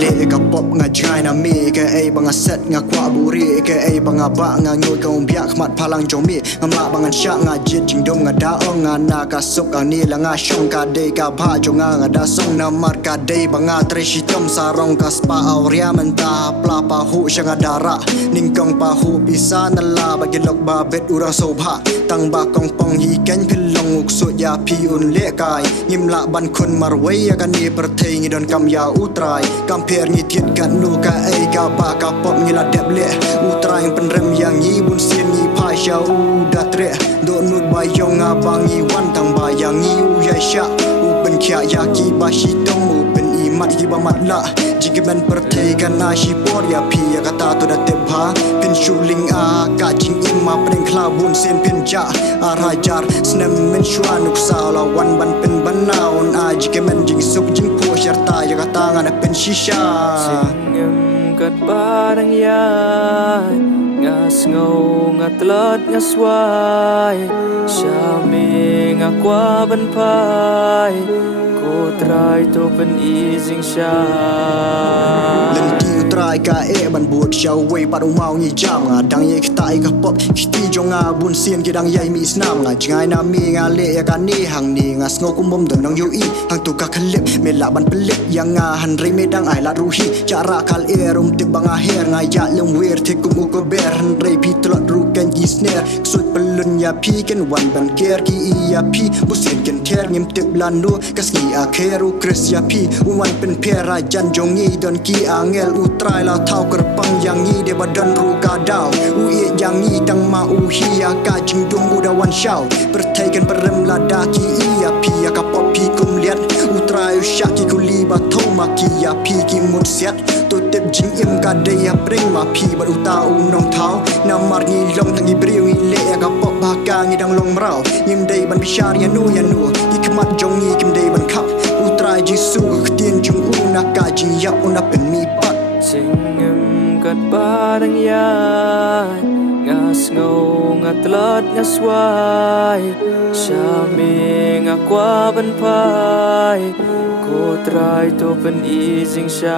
le ka pop nga jai na mi ke ai banga set nga kwa buri ke ai banga ba nga ngut ka biak mat phalang jong mi ngama bangan sha nga jit jing dom nga da ong nga na ka sok ka ni la nga shong ka de ka bha jong nga da song na mar ka de banga treshi tom sarong ka spa auria menta pla pa hu shanga dara ningkong pa hu bisa na la ba gelok ba bet urang sobha tang ba kong pong hi ken philong uk so ya pi un le kai ngim la ban khun mar wei ya kan ni per thei ngi don kam ya utrai kam pher ngi tiet kan nu ka ai ka ba ka pop ngi la dep le utrai pen rem yang ngi bun sien ngi pa sha u da tre do nut ba yong nga bang ngi wan tang ba yang ngi u ya sha u pen kya ya ki ba shi tong u pen i mat ki ba mat la jigemen per thei kan na shi por ya pi ya kata to da te bha pin shuling a ka jing im ma pen kla bun sien pin ja a rajar snem men shwa nuk sa la wan ban pen ban naun a jigemen jing suk jing po serta ya kata ngana pen shisha singem kat barang ya ngas ngau ngat lot ngas wai shami ngakwa ban pai ko try to pen easing sha trai ka e ban buat show way padu mau ni jam nga dang ye khtai ka pop khti jonga bun sien ki dang yai mi snam nga jangai na mi nga le ya ka ni hang ni nga sngo kum bom dong nang yu i hang tu ka khalep me la ban pelik yang nga han rei me dang ai la ru hi cara kal e rum ti banga her nga ya lum wer ti kum ko ber han rei pi tlot ru kan gi snare sut pelun ya pi ken wan ban ker ki i ya pi bu sien ken ter ngim ti blan nu kas ki a kheru kris ya pi wan pen pera jan jongi don ki angel trai la thau kerpang yang ni de badan ru ka dau u ye yang ni tang ma u hi ya ka jing dung u da wan shau perthai kan perem la da ki i ya pi ya ka pop pi kum liat u trai u sha ki ku li ba thau ma ki ya pi ki mut siat tu tep jing im ka de ya bring ma pi ba u ta u nong thau na mar ni long tang i briu i le ya ka pop ba ka ngi dang long rau ngim dei ban bi shar ya nu ki kmat jong ni kim dei ban khap u trai ji su tien jung u na ka jing ya u na pen mi pat singem kat barang ya ngas ngau ngat lot ngas wai shami ngakwa ban pai ko try to pen easing shy